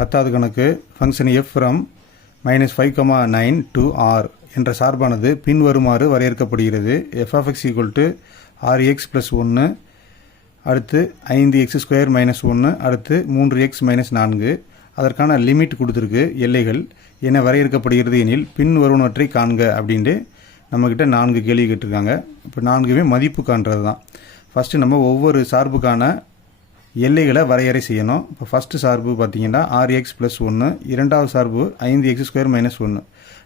10வது கணக்கு function f from -5,9 to r என்ற சார்பானது பின்வருமாறு வரையறுக்கப்படுகிறது. f of x equal to rx plus 1 அடுத்து 5x² - 1 அடுத்து 3x - 4 அதற்கான லிமிட் கொடுத்துருக்கு. எல்லைகள் என்ன வரையறுக்கப்படுகிறது எனில் பின்வருவனவற்றை காண்க அப்படின்ட்டு நம்மக்கிட்ட 4 கேள்வி கேட்டிருக்காங்க. இப்போ 4மே மதிப்பு காண்றது தான். ஃபஸ்ட்டு நம்ம ஒவ்வொரு சார்புக்கான எல்லைகளை வரையறை செய்யணும். இப்போ ஃபஸ்ட்டு சார்பு பார்த்தீங்கன்னா rx + 1, இரண்டாவது சார்பு 5x² - 1.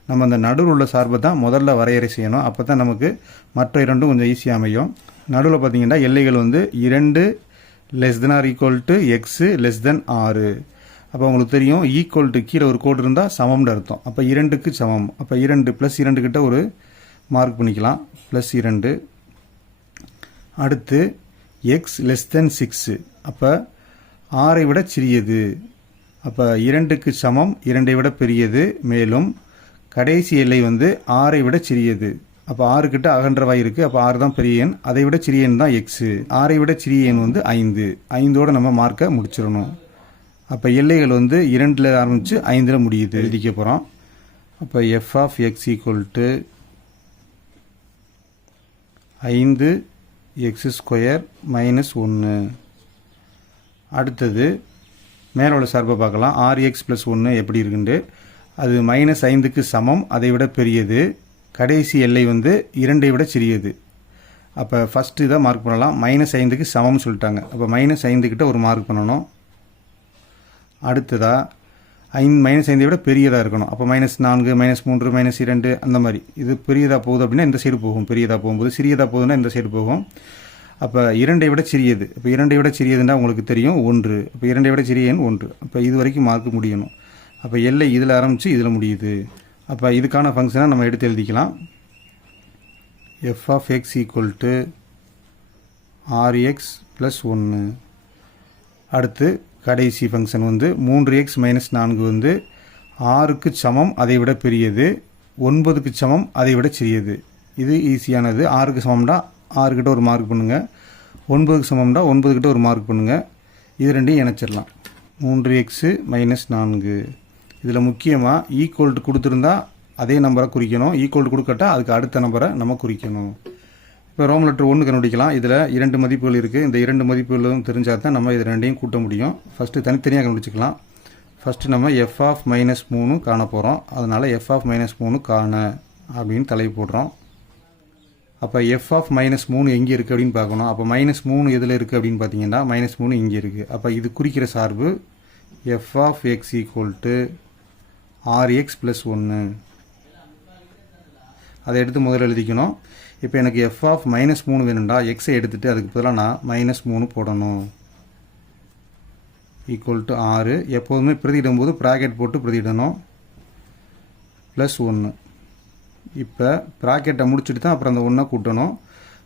நம்ம அந்த நடுவில் உள்ள சார்பை தான் முதல்ல வரையறை செய்யணும். அப்போ தான் நமக்கு மற்ற இரண்டும் கொஞ்சம் ஈஸியாக அமையும். நடுவில் பார்த்தீங்கன்னா எல்லைகள் வந்து 2 <= x <6. அப்போ உங்களுக்கு தெரியும் ஈக்குவல் டு கீழே ஒரு கோடு இருந்தால் சமம்னு அர்த்தம். அப்போ 2க்கு சமம். அப்போ 2 +2 கிட்ட ஒரு மார்க் பண்ணிக்கலாம். +2. அடுத்து x <6. அப்போ 6ஐ விட சிறியது. அப்போ 2க்கு சமம் 2ஐ விட பெரியது. மேலும் கடைசி எல்லை வந்து 6ஐ விட சிறியது. அப்போ 6 கிட்ட அகன்றவாய் இருக்குது. அப்போ 6 தான் பெரிய எண். அதை விட சிறிய எண் தான் x. 6ஐ விட சிறிய எண் வந்து 5. 5ஓடு நம்ம மார்க்கை முடிச்சிடணும். அப்போ எல்லைகள் வந்து 2ல் ஆரம்பித்து 5ல் முடியுது. எழுதிக்க போகிறோம். அப்போ f of x equal to 5x² - 1. அடுத்தது மேலே உள்ள சார்பை பார்க்கலாம். rx + 1 எப்படி இருக்குண்டு. அது -5க்கு சமம், அதை விட பெரியது. கடைசி எல்லை வந்து 2ஐ விட சிறியது. அப்போ ஃபஸ்ட்டு இதை மார்க் பண்ணலாம். -5க்கு சமம்னு சொல்லிட்டாங்க. அப்போ -5 கிட்ட ஒரு மார்க் பண்ணணும். அடுத்ததாக -5ஐ விட பெரியதாக இருக்கணும். அப்போ -4 -3 -2 அந்த மாதிரி. இது பெரியதாக போகுது அப்படின்னா இந்த சைடு போகும். பெரியதாக போகும்போது சிறியதாக போகுதுன்னா இந்த சைடு போகும். அப்போ 2ஐ விட சிறியது. இப்போ 2ஐ விட சிறியதுன்னா உங்களுக்கு தெரியும் 1. அப்போ 2ஐ விட சிறிய எண் 1. அப்போ இது வரைக்கும் மார்க் முடியணும். அப்போ எல்லை இதில் ஆரம்பித்து இதில் முடியுது. அப்போ இதுக்கான ஃபங்க்ஷனை நம்ம எடுத்து எழுதிக்கலாம். f of x equal to rx + 1. அடுத்து கடைசி ஃபங்க்ஷன் வந்து 3x - 4 வந்து 6க்கு சமம், அதை விட பெரியது. 9க்கு சமம், அதை விட சிறியது. இது ஈஸியானது. 6க்கு சமம்னா 6 கிட்ட ஒரு மார்க் பண்ணுங்கள். 9க்கு சமம்னா 9 கிட்ட ஒரு மார்க் பண்ணுங்கள். இது ரெண்டையும் இணைச்சிடலாம். 3x - 4. இதில் முக்கியமாக ஈக்குவல் டு கொடுத்துருந்தா அதே நம்பரை குறிக்கணும். ஈக்குவல் டு கொடுக்கட்டா அதுக்கு அடுத்த நம்பரை நம்ம குறிக்கணும். இப்போ ரோம் லெட்டர் 1 கண்டுபிடிக்கலாம். இதில் 2 மதிப்புகள் இருக்குது. இந்த 2 மதிப்புகளும் தெரிஞ்சால் தான் நம்ம இது ரெண்டையும் கூட்ட முடியும். ஃபஸ்ட்டு தனித்தனியாக கண்டுபிடிச்சிக்கலாம். ஃபஸ்ட்டு நம்ம f of -3 காண போகிறோம். அதனால் f of -3 காண அப்படின்னு தலைப்பு போடுறோம். அப்போ f of -3 எங்கே இருக்குது அப்படின்னு பார்க்கணும். அப்போ -3 எதில் இருக்குது அப்படின்னு பார்த்தீங்கன்னா -3 இங்கே இருக்குது. அப்போ இது குறிக்கிற சார்பு f of x equal to rx + 1. அதை எடுத்து முதல்ல எழுதிக்கணும். இப்போ எனக்கு f of -3 வேணும்டா எக்ஸை எடுத்துகிட்டு அதுக்கு பதிலாக நான் -3 போடணும். Equal to 6. எப்போதுமே பிரதியிடும் போது ப்ராக்கெட் போட்டு பிரதியிடணும். +1. இப்போ ப்ராக்கெட்டை முடிச்சுட்டு தான் அப்புறம் அந்த 1 கூட்டணும்.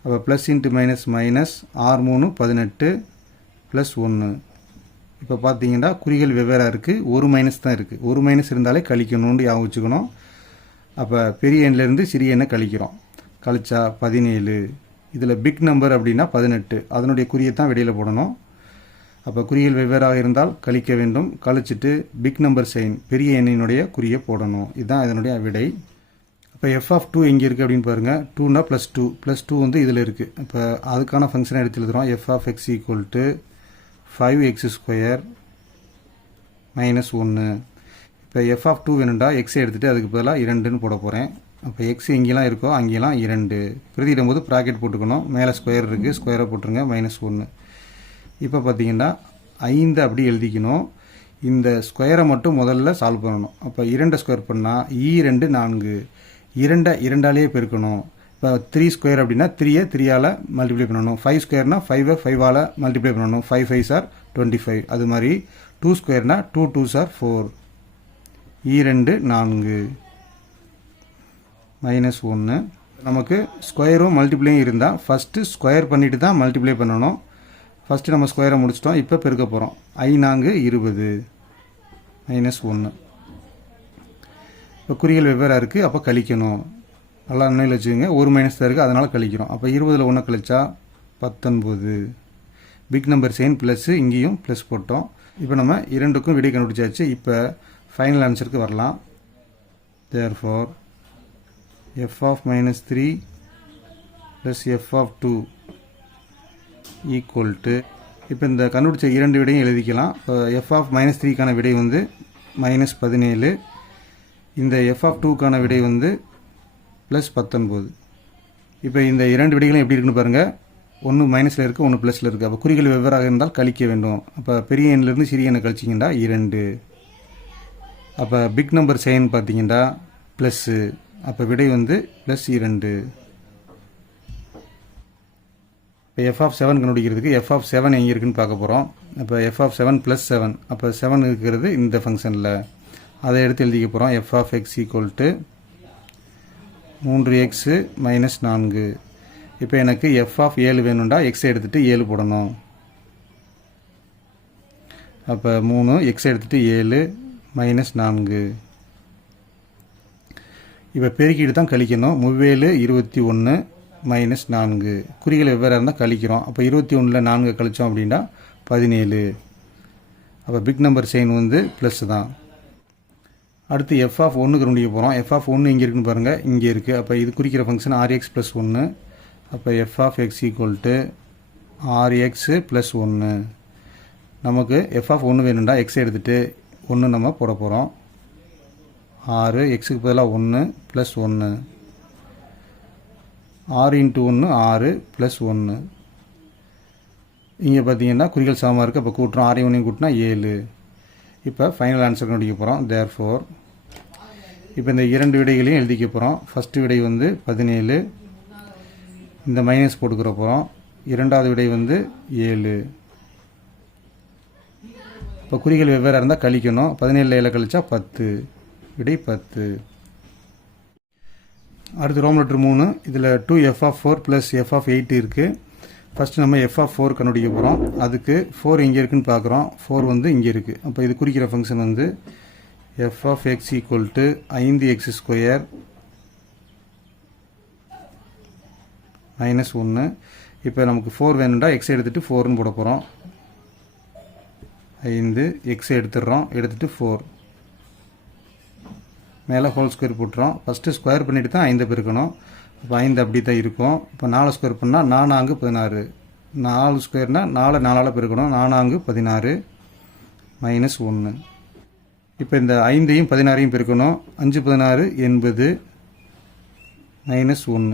அப்போ +× -−6×3 18 +1. இப்போ பார்த்தீங்கன்னா குறிகள் வெவ்வேறாக இருக்குது. ஒரு மைனஸ் தான் இருக்குது. ஒரு மைனஸ் இருந்தாலே கழிக்கணும்னு ஞாபகம் வச்சுக்கணும். அப்போ பெரிய எண்ணிலேருந்து சிறிய எண்ணை கழிக்கிறோம். கழிச்சா 17. இதில் பிக் நம்பர் அப்படின்னா 18. அதனுடைய குறியை தான் வெளியில் போடணும். அப்போ குறிகள் வெவ்வேறாக இருந்தால் கழிக்க வேண்டும். கழிச்சிட்டு பிக் நம்பர் சைன் பெரிய எண்ணினுடைய குறியை போடணும். இதுதான் இதனுடைய விடை. இப்போ f of 2 எங்கே இருக்குது அப்படின்னு பாருங்கள். 2னா +2. +2 வந்து இதில் இருக்குது. இப்போ அதுக்கான ஃபங்க்ஷனை எடுத்து எழுதுகிறோம். f of x equal to 5x² - 1. இப்போ f of 2 வேணும்டா எக்ஸை எடுத்துகிட்டு அதுக்கு பதிலாக 2ன்னு போட போகிறேன். அப்போ எக்ஸ் எங்கெல்லாம் இருக்கோ அங்கெல்லாம் 2. பிரதியிடும் போது ப்ராக்கெட் போட்டுக்கணும். மேலே ஸ்கொயர் இருக்குது. ஸ்கொயரை போட்டுருங்க. -1. இப்போ பார்த்தீங்கன்னா 5 அப்படி எழுதிக்கணும். இந்த ஸ்கொயரை மட்டும் முதல்ல சால்வ் பண்ணணும். அப்போ 2 ஸ்கொயர் பண்ணால் 2 4. 2 2ஆலேயே பெருக்கணும். இப்போ 3² அப்படின்னா 3ஐ 3ஆல் மல்டிப்ளை பண்ணணும். 5² 5ஐ 5ஆல் மல்டிப்ளை பண்ணணும். 5 5s are 25. அது மாதிரி 2² 2 2s are 4. 2 4 -1. நமக்கு ஸ்கொயரும் மல்டிப்ளையும் இருந்தால் ஃபஸ்ட்டு ஸ்கொயர் பண்ணிவிட்டு தான் மல்டிப்ளை பண்ணணும். ஃபஸ்ட்டு நம்ம ஸ்கொயரை முடிச்சிட்டோம். இப்போ பெருக்க போகிறோம். 5 4 20 -1. இப்போ குறிகள் வெவ்வேறாக இருக்குது. அப்போ கழிக்கணும். நல்லா நினைவில் வச்சுக்கோங்க. ஒரு மைனஸ் தான் இருக்குது, அதனால் கழிக்கிறோம். அப்போ 20ல் 1 கழிச்சா 19. பிக் நம்பர் சைன் ப்ளஸ்ஸு, இங்கேயும் ப்ளஸ் போட்டோம். இப்போ நம்ம இரண்டுக்கும் விடை கண்டுபிடிச்சாச்சு. இப்போ ஃபைனல் ஆன்சருக்கு வரலாம். Therefore f of minus 3 plus f of 2 equal to, இப்போ இந்த கண்டுபிடிச்ச இரண்டு விடையும் எழுதிக்கலாம். f of minus 3க்கான விடை வந்து -17, இந்த f of 2க்கான விடை வந்து +19. இப்போ இந்த இரண்டு விடைகளும் எப்படி இருக்குன்னு பாருங்கள். ஒன்று மைனஸில் இருக்குது, ஒன்று ப்ளஸில் இருக்குது. அப்போ குறிகள் வெவ்வேறாக இருந்தால் கழிக்க வேண்டும். அப்போ பெரிய எண்ணிலிருந்து சிறிய எண்ணை கழிச்சிங்கன்னா 2. அப்போ பிக் நம்பர் சைன் பார்த்தீங்கன்னா ப்ளஸ்ஸு. அப்போ விடை வந்து +2. இப்போ f of 7 கண்டுபிடிக்கிறதுக்கு f of 7 எங்கே இருக்குன்னு பார்க்க போகிறோம். அப்போ f of 7 + 7, அப்போ 7 இருக்கிறது இந்த ஃபங்க்ஷனில். அதை எடுத்து எழுதிக்க போகிறோம். f of x = 3x - 4. இப்போ எனக்கு f of 7 வேணும்டா x எடுத்துகிட்டு 7 போடணும். அப்போ 3, x எடுத்துகிட்டு 7 - 4. இப்போ பெருக்கிட்டு தான் கழிக்கணும். 3 21 - 4. குறிகள் வெவ்வேறு இருந்தால் கழிக்கிறோம். அப்போ 21ல் 4 கழித்தோம் அப்படின்னா 17. அப்போ பிக் நம்பர் சைன் வந்து ப்ளஸ் தான். அடுத்து f of 1 கண்டுபிடிக்க போகிறோம். f of 1 எங்கே இருக்குன்னு பாருங்கள், இங்கே இருக்குது. அப்போ இது குறிக்கிற ஃபங்க்ஷன் rx + 1. அப்போ f of x = rx + 1. நமக்கு f of 1 வேணும்டா x எடுத்துகிட்டு 1 நம்ம போட போகிறோம். 6, எக்ஸுக்கு பதிலாக 1 + 1. 6 × 1 6 + 1. இங்கே பார்த்தீங்கன்னா குறிகள் சமமாக இருக்குது. அப்போ கூட்டுறோம். 6 1 கூட்டினா 7. இப்போ ஃபைனல் ஆன்சர் கண்டுபிடிக்க போகிறோம். தேர்ஃபோர் இப்போ இந்த இரண்டு விடைகளையும் எழுதிக்க போகிறோம். ஃபஸ்ட்டு விடை வந்து 17, இந்த மைனஸ் போட்டுக்கிற போகிறோம். இரண்டாவது விடை வந்து 7. இப்போ குறிகள் வெவ்வேறு இருந்தால் கழிக்கணும். 17 7 கழிச்சா 10, விடை 10. அடுத்து ரோம் லெட்டர் 3, இதில் 2f of 4 + f of 8 இருக்குது. ஃபஸ்ட்டு நம்ம f of 4 கண்டுபிடிக்க போகிறோம். அதுக்கு 4 எங்கே இருக்குன்னு பார்க்குறோம். 4 வந்து இங்கே இருக்குது. அப்போ இது குறிக்கிற ஃபங்க்ஷன் வந்து f of x = 5x² - 1. இப்போ நமக்கு 4 வேணும்டா x எடுத்துகிட்டு 4ன்னு போட போகிறோம். 5, x எடுத்துடுறோம். எடுத்துகிட்டு 4 மேலே ஹோல் ஸ்கொயர் போட்டுறோம். ஃபஸ்ட்டு ஸ்கொயர் பண்ணிவிட்டு தான் 5 பெருக்கணும். இப்போ 5 அப்படி தான் இருக்கும். இப்போ 4 ஸ்கொயர் பண்ணால் 4 16. 4 ஸ்கொயர்னால் 4 4ஆல் பெருக்கணும். 4 16 - 1. இப்போ இந்த 5ஐயும் 16ஐயும் பெருக்கணும். 5 16 80 - 1.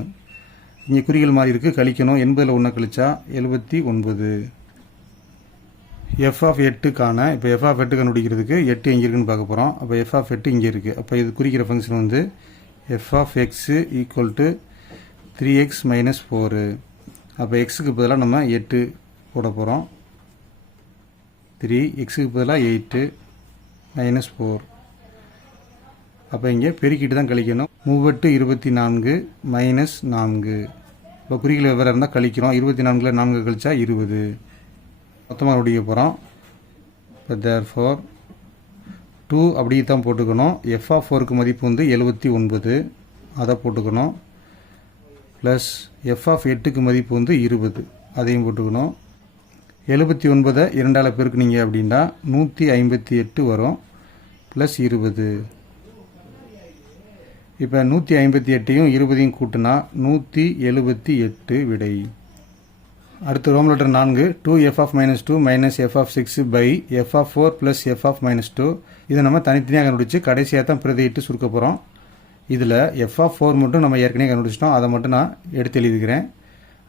இங்கே குறிகள் மாதிரி இருக்குது, கழிக்கணும். 80ல் 1 கழிச்சா 79. f of 8க்கான இப்போ f of 8 கண்டுபிடிக்கிறதுக்கு 8 எங்கே இருக்குன்னு பார்க்க போகிறோம். அப்போ f of 8 இங்கே இருக்குது. அப்போ இது குறிக்கிற ஃபங்க்ஷன் வந்து f of x = 3x - 4. அப்போ எக்ஸுக்கு பதிலாக நம்ம 8 போட போகிறோம். 3, எக்ஸுக்கு பதிலாக 8 - 4. அப்போ இங்கே பெருக்கிட்டு தான் கழிக்கணும். 38 24 - 4. இப்போ குறிகள் வெவ்வேறு இருந்தால் கழிக்கிறோம். 24ல் 4 கழிச்சா 20. மொத்தமாக முடிக்க போகிறோம். இப்போ தேர்ஃபோர் 2 அப்படியே தான் போட்டுக்கணும். f of 4க்கு மதிப்பு வந்து 79, அதை போட்டுக்கணும். ப்ளஸ் f of 8க்கு மதிப்பு வந்து 20, அதையும் போட்டுக்கணும். 79 2ஆல் பெருக்குனீங்க அப்படின்னா 158 வரும். ப்ளஸ் 20. இப்போ 158ஐயும் 20ஐயும் கூட்டினா 178 விடை. அடுத்து Rome letter 4, 2f of -2 - f of 6 / f of 4 + f of -2. இதை நம்ம தனித்தனியாக கண்டுபிடிச்சி கடைசியாக தான் பிரதியிட்டு சுருக்க போகிறோம். இதில் f of 4 மட்டும் நம்ம ஏற்கனவே கண்டுபிடிச்சிட்டோம். அதை மட்டும் நான் எடுத்து எழுதிக்கிறேன்.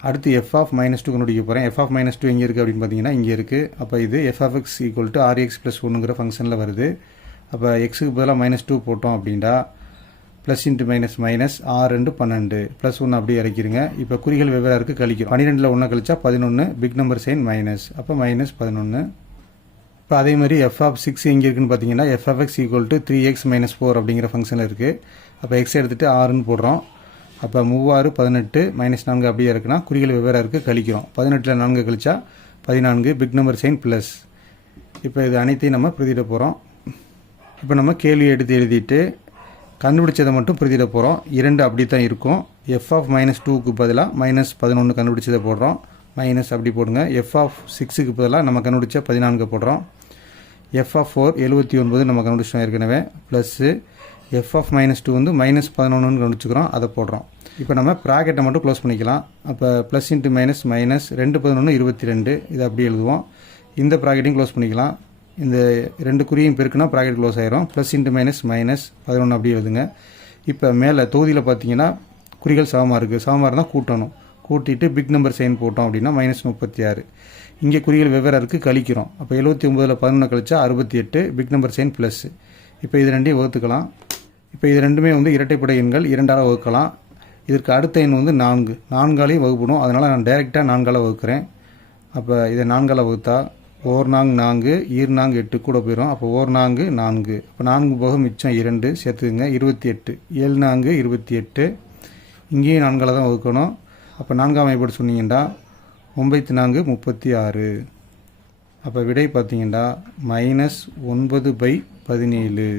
அடுத்து f of -2 கண்டுபிடிக்க போகிறேன். f of -2 எங்கே இருக்குது அப்படின்னு பார்த்தீங்கன்னா இங்கே இருக்குது. அப்போ இது f of x = rx + 1ங்கிற ஃபங்க்ஷனில் வருது. அப்போ எக்ஸுக்கு பதிலாக -2 போட்டோம் அப்படின்னா plus into minus minus 6 2 12 plus 1 அப்படியே இறக்கிடுங்க. இப்போ குறிகள் வெவ்வேறு இருக்குது, கழிக்கிறோம். 12ல் 1 கழிச்சா 11, பிக் நம்பர் சைன் மைனஸ், அப்போ -11. இப்போ அதே மாதிரி f of 6 எங்கே இருக்குன்னு பார்த்தீங்கன்னா f of x = 3x - 4 அப்படிங்கிற ஃபங்க்ஷனில் இருக்குது. அப்போ x எடுத்துகிட்டு 6ன்னு போடுறோம். அப்போ 3 18 -4 அப்படியே இருக்குன்னா குறிகள் வெவ்வேறு இருக்குது, கழிக்கிறோம். 18ல் 4 கழிச்சா 14, பிக் நம்பர் சைன் ப்ளஸ். இப்போ இது அனைத்தையும் நம்ம பிரதியிட போகிறோம். இப்போ நம்ம கேள்வி எடுத்து எழுதிட்டு கண்டுபிடிச்சதை மட்டும் பிரதியிட போகிறோம். 2 அப்படி தான் இருக்கும். f of -2க்கு பதிலாக -11 கண்டுபிடிச்சதை போடுறோம். மைனஸ் அப்படி போடுங்க. f of 6க்கு பதிலாக நம்ம கண்டுபிடிச்ச 14 போடுறோம். எஃப் ஆஃப் 4 79 நம்ம கண்டுபிடிச்சோம் ஏற்கனவே, ப்ளஸ்ஸு எஃப் ஆஃப் -2 வந்து -11ன்னு கண்டுபிடிச்சிக்கிறோம், அதை போடுறோம். இப்போ நம்ம ப்ராக்கெட்டை மட்டும் க்ளோஸ் பண்ணிக்கலாம். அப்போ ப்ளஸ் இன்ட்டு மைனஸ் மைனஸ் 2 11 22 இதை அப்படி எழுதுவோம். இந்த ப்ராக்கெட்டையும் க்ளோஸ் பண்ணிக்கலாம். இந்த 2 குறியும் பெருக்குனா ப்ராக்கெட் க்ளோஸ் ஆயிரும். ப்ளஸ் இன்ட்டு மைனஸ் மைனஸ் 11 அப்படி எழுதுங்க. இப்போ மேலே தொகுதியில் பார்த்தீங்கன்னா குறிகள் சமமாக இருக்குது. சமமாக இருந்தால் கூட்டணும். கூட்டிட்டு பிக் நம்பர் சைன் போட்டோம் அப்படின்னா -36. இங்கே குறிகள் வெவ்வேறு இருக்குது, கழிக்கிறோம். அப்போ 79ல் 11 கழிச்சா 68, பிக் நம்பர் சைன் ப்ளஸ். இப்போ இது ரெண்டையும் வகுத்துக்கலாம். இப்போ இது ரெண்டுமே வந்து இரட்டைப்படை எண்கள், 2ஆல் வகுக்கலாம். இதற்கு அடுத்த எண் வந்து 4, 4ஆலையும் வகுப்படும். அதனால் நான் டைரெக்டாக 4ஆல் வகுக்கிறேன். அப்போ இதை 4ஆல் வகுத்தா 1 4 4, 2 4 8 கூட போயிடும். அப்போ 1 4 4, அப்போ 4 போக மிச்சம் 2 சேர்த்துக்குங்க, 28, 7 4 28. இங்கேயும் 4ஆல் தான் வகுக்கணும். அப்போ 4ஆம் எப்படி சொன்னீங்கன்னா 9 4 36. அப்போ விடை பார்த்தீங்கன்னா -9/17.